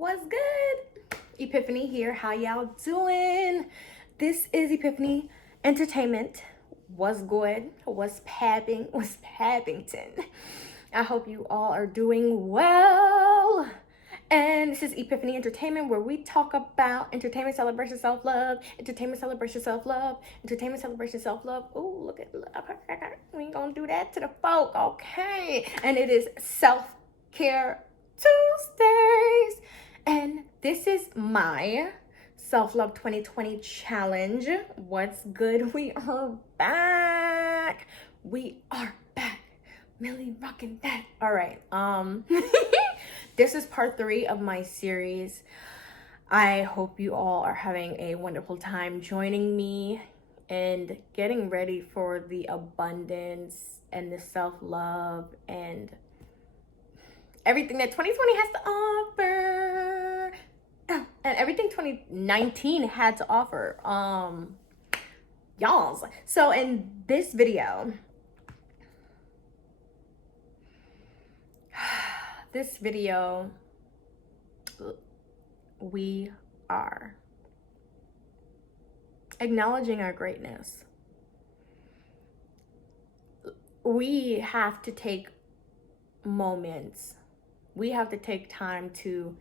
What's good? Epiphany here. How y'all doing? This is Epiphany Entertainment. What's good? What's papping? What's pappington? I hope you all are doing well. And this is Epiphany Entertainment, where we talk about entertainment, celebration, self-love, entertainment, celebration, self-love, entertainment, celebration, self-love. Ooh, look at love. We ain't gonna do that to the folk, okay? And it is self-care Tuesdays. And this is my Self-Love 2020 challenge. What's good? We are back. We are back. Millie rocking that. All right. This is part 3 of my series. I hope you all are having a wonderful time joining me and getting ready for the abundance and the self-love and everything that 2020 has to offer, and everything 2019 had to offer, y'all. So in this video, we are acknowledging our greatness. We have to take moments. We have to take time to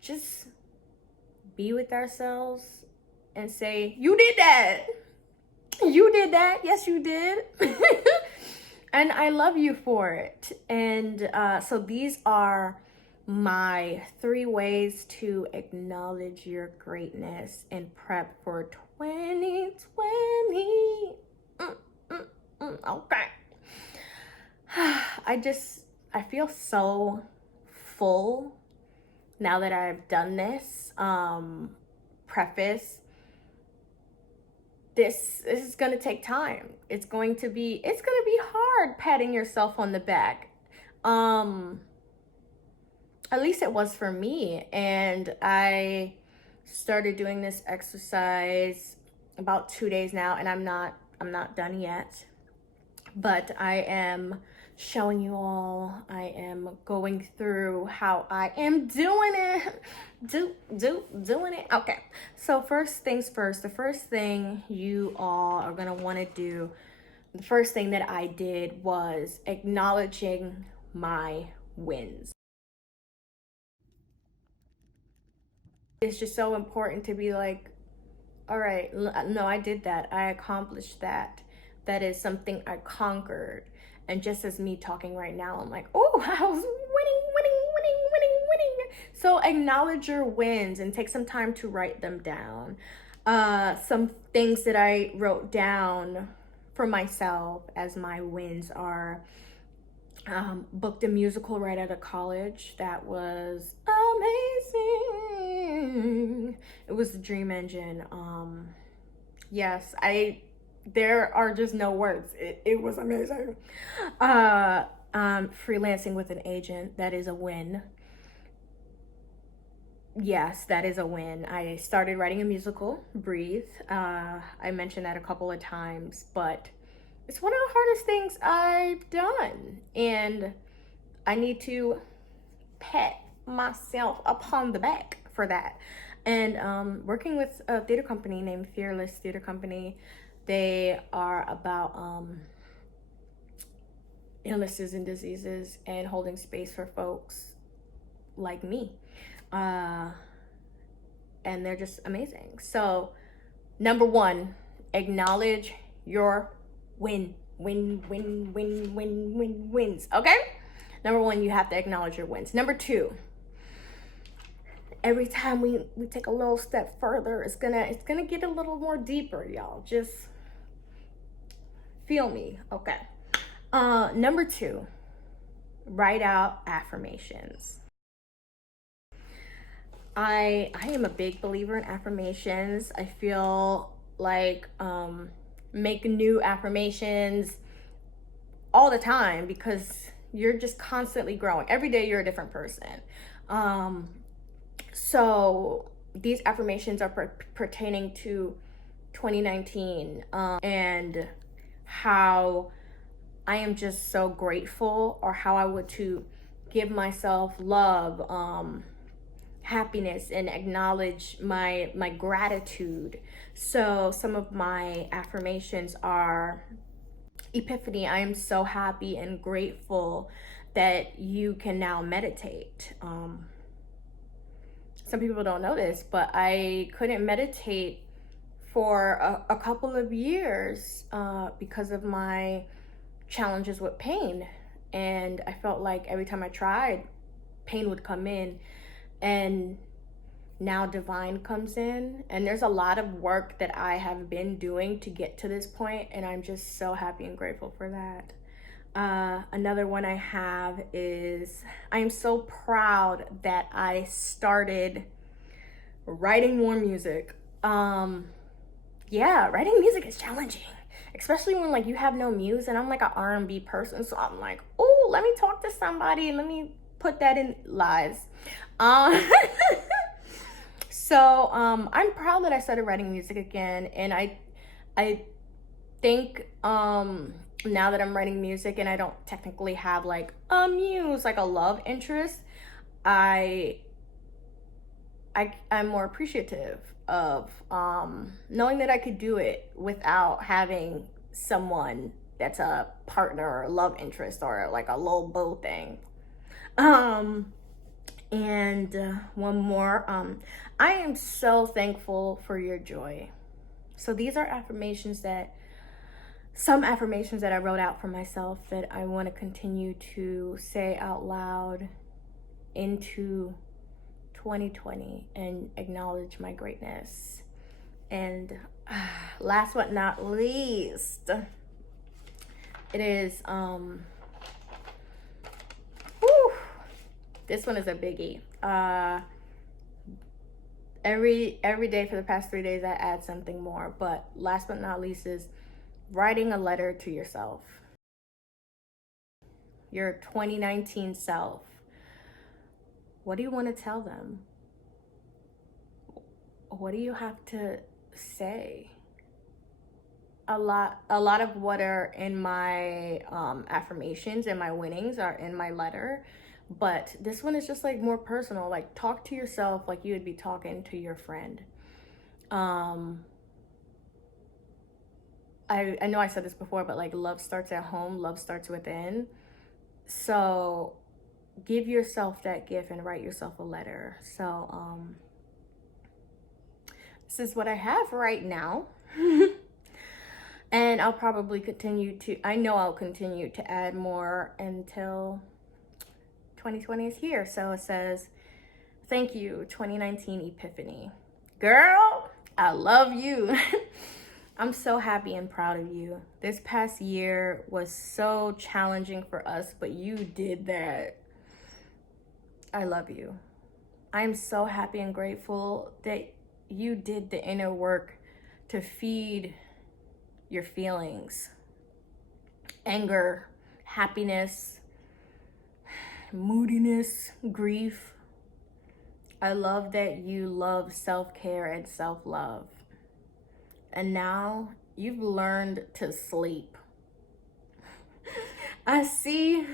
just be with ourselves and say, you did that. You did that. Yes, you did. And I love you for it. And so these are my 3 ways to acknowledge your greatness and prep for 2020. Okay. I feel so full now that I've done this. Preface. This is gonna take time. It's gonna be hard patting yourself on the back. At least it was for me. And I started doing this exercise about 2 days now, and I'm not done yet. But I am showing you all, I am going through how I am doing it. Doing it. Okay. So first things first, the first thing you all are gonna want to do, the first thing that I did was acknowledging my wins. It's just so important to be like, all right, no, I did that. I accomplished that. That is something I conquered. And just as me talking right now, I'm like, oh, I was winning. So acknowledge your wins and take some time to write them down. Some things that I wrote down for myself as my wins are, booked a musical right out of college. That was amazing. It was the Dream Engine. Yes, there are just no words. It was amazing. Freelancing with an agent, that is a win. Yes, that is a win. I started writing a musical, Breathe. I mentioned that a couple of times, but it's one of the hardest things I've done. And I need to pat myself upon the back for that. And working with a theater company named Fearless Theater Company. They are about illnesses and diseases and holding space for folks like me. And they're just amazing. So, number 1, acknowledge your wins. Okay? Number 1, you have to acknowledge your wins. Number 2, every time we take a little step further, it's gonna get a little more deeper, y'all. Just feel me. Okay. Number 2, write out affirmations. I am a big believer in affirmations. I feel like make new affirmations all the time because you're just constantly growing. Every day you're a different person. So these affirmations are pertaining to 2019, and how I am just so grateful, or how I would give myself love, happiness, and acknowledge my gratitude. So some of my affirmations are: Epiphany, I am so happy and grateful that you can now meditate. Some people don't know this, but I couldn't meditate for a couple of years because of my challenges with pain. And I felt like every time I tried, pain would come in. And now divine comes in. And there's a lot of work that I have been doing to get to this point, and I'm just so happy and grateful for that. Another one I have is, I am so proud that I started writing more music. Yeah, writing music is challenging, especially when like you have no muse, and I'm like an R&B person, so I'm like, oh, let me talk to somebody and let me put that in lives. So I'm proud that I started writing music again, and I think now that I'm writing music and I don't technically have like a muse, like a love interest, I'm more appreciative of knowing that I could do it without having someone that's a partner or a love interest or like a little beau thing. And one more, I am so thankful for your joy. So these are some affirmations that I wrote out for myself that I want to continue to say out loud into 2020 and acknowledge my greatness. And last but not least, it is this one is a biggie. Every day for the past 3 days I add something more, but last but not least is writing a letter to yourself, your 2019 self. What do you want to tell them? What do you have to say? A lot of what are in my affirmations and my winnings are in my letter, but this one is just like more personal. Like, talk to yourself like you would be talking to your friend. I know I said this before, but like, love starts at home, love starts within. So give yourself that gift and write yourself a letter. So this is what I have right now. And I'll probably continue to add more until 2020 is here. So it says, thank you, 2019 Epiphany. Girl, I love you. I'm so happy and proud of you. This past year was so challenging for us, but you did that. I love you. I'm so happy and grateful that you did the inner work to feed your feelings, anger, happiness, moodiness, grief. I love that you love self-care and self-love. And now you've learned to sleep. I see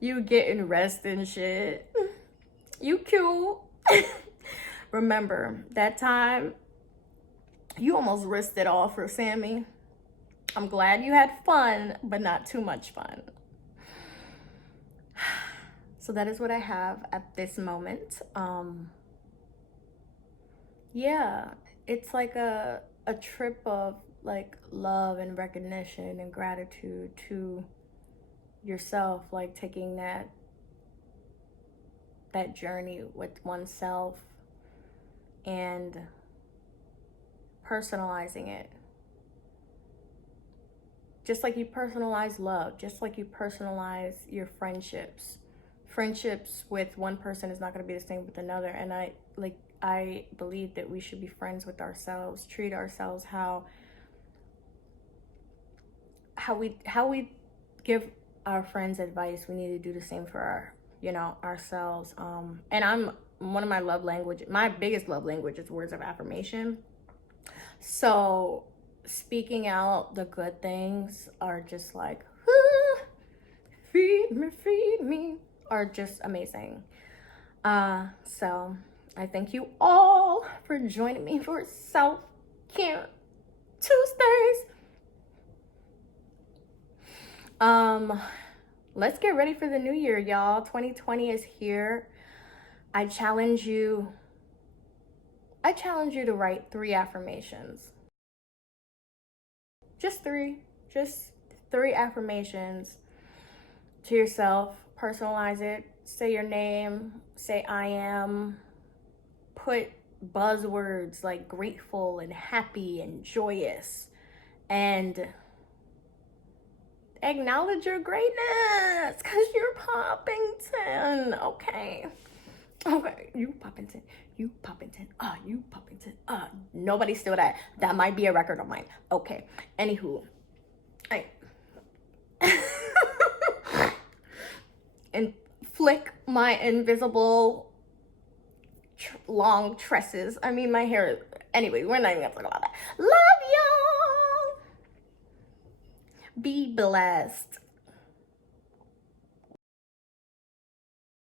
you getting rest and shit. You cute. Remember that time you almost risked it all for Sammy? I'm glad you had fun, but not too much fun. So that is what I have at this moment. Yeah, it's like a trip of like love and recognition and gratitude to yourself, like taking that journey with oneself and personalizing it. Just like you personalize love, just like you personalize your friendships. Friendships with one person is not going to be the same with another. And I believe that we should be friends with ourselves, treat ourselves how we give our friends advice. We need to do the same for ourselves. And one of my biggest love language is words of affirmation. So speaking out the good things are just like, feed me, are just amazing. So I thank you all for joining me for Self-Care Tuesdays. Let's get ready for the new year, y'all. 2020 is here. I challenge you to write 3 affirmations. Just 3 affirmations to yourself. Personalize it. Say your name, say I am, put buzzwords like grateful and happy and joyous, and acknowledge your greatness, because you're popping 10. Okay, you popping 10, you popping 10, you popping 10, nobody steal that. That might be a record of mine. Okay, anywho, and flick my invisible long tresses. I mean, my hair. Anyway, we're not even gonna talk about that. Love y'all. Be blessed.